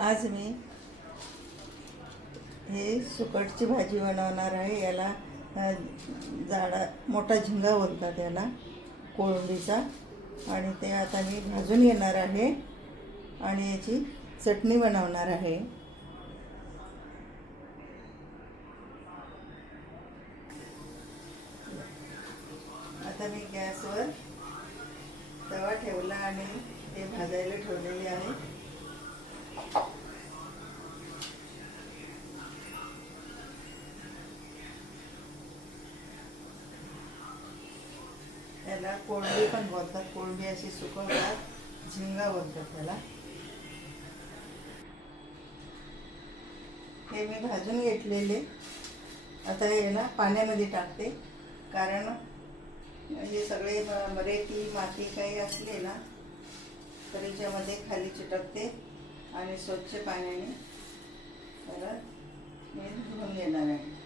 आज मी हे सुकटची भाजी बनवणार आहे. याला मोठा झिंगा बोलतात याला, कोळंबीचा. आणि ते आता मी भाजून घेणार आहे आणि याची चटणी बनवणार आहे. आता मी गॅसवर तवा ठेवला आणि ते भाजायला ठेवलेले आहे. त्याला कोळंबी पण बोलतात, कोळंबी अशी सुकवतात, झिंगा बोलतात त्याला. हे मी भाजून घेतलेले. आता याला पाण्यामध्ये टाकते, कारण हे सगळे रेती माती काही असले ना तर याच्यामध्ये खाली चिटकते आणि स्वच्छ पाण्याने त्याला मी धुवून घेणार आहे.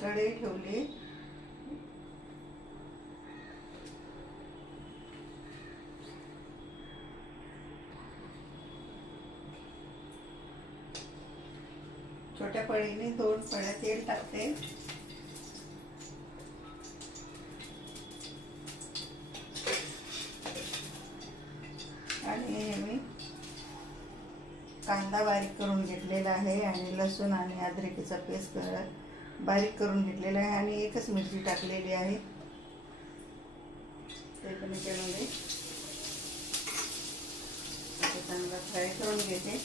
कढई ठेवली. छोट्या पळीने 2 पळ्या तेल टाकते. आणि हे मी कांदा बारीक करून घेतलेला आहे आणि लसूण आणि अद्रकीचा पेस्ट बारीक करून घेतलेला आहे आणि एकच मिरची टाकलेली आहे. ते पण याच्यामध्ये चांगला फ्राय करून घेते.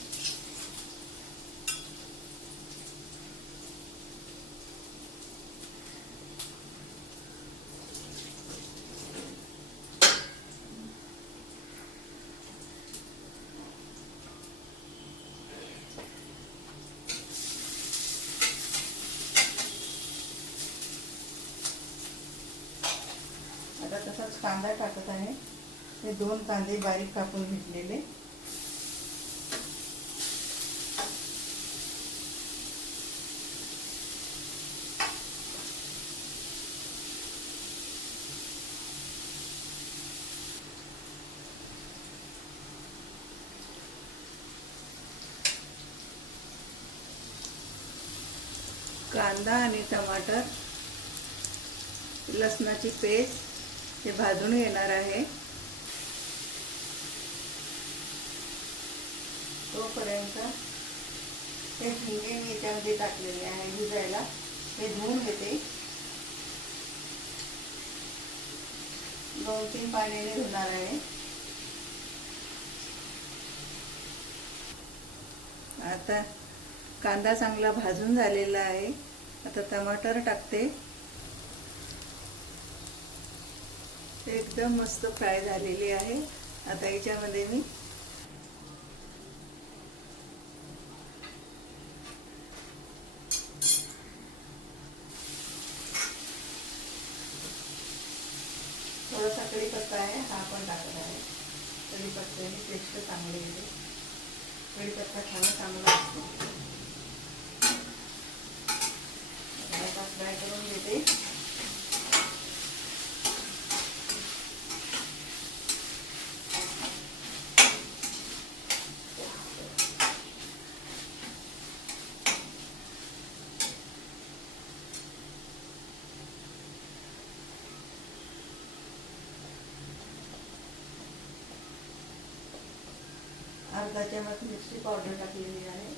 आता तसाच कांदा टाकत आहे. हे 2 कांदे बारीक कापून घेतलेले. कांदा आणि टमाटर, लसणाची पेस्ट हे भाजून घेणार आहे. तोपर्यंत हे झिंगे मी याच्यामध्ये टाकलेले आहे भिजायला. हे धुवून घेते. 2-3 पाण्याने धुणार आहे. आता कांदा चांगला भाजून झालेला आहे. आता टमाटर टाकते. एकदम मस्त फ्राय झालेली आहे. आता याच्यामध्ये मी थोडासा कढीपत्ता आहे, हा पण टाकत आहे. कढीपत्त्याने टेस्ट चांगली येते. कढीपत्ता खाणं चांगलं असतं. आता फ्राय करून घेते. अर्धा चमच मिरची पावडर टाकलेली आहे.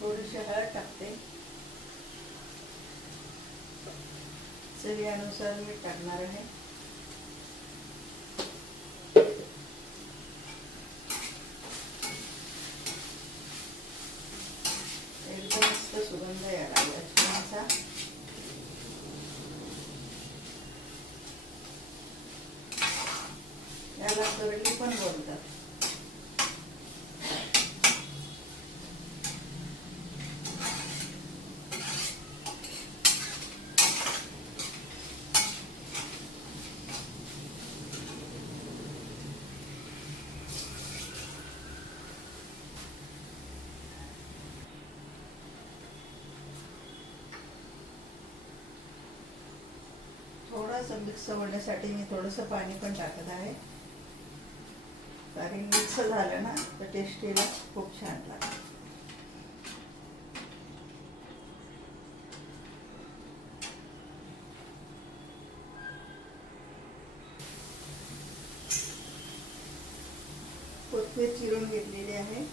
थोडीशी हळद टाकते. चवीनुसार मीठ टाकणार आहे. एकदम मस्त सुगंध यायला लागला छानसा. याला करली पण बोलतात. थोडंसं मिक्स होण्यासाठी मी थोडंसं पाणी पण टाकत आहे, कारण मिक्स झालं ना तर टेस्टीला खूप छान लागतं. कोथिंबीर चिरून घेतलेली आहे.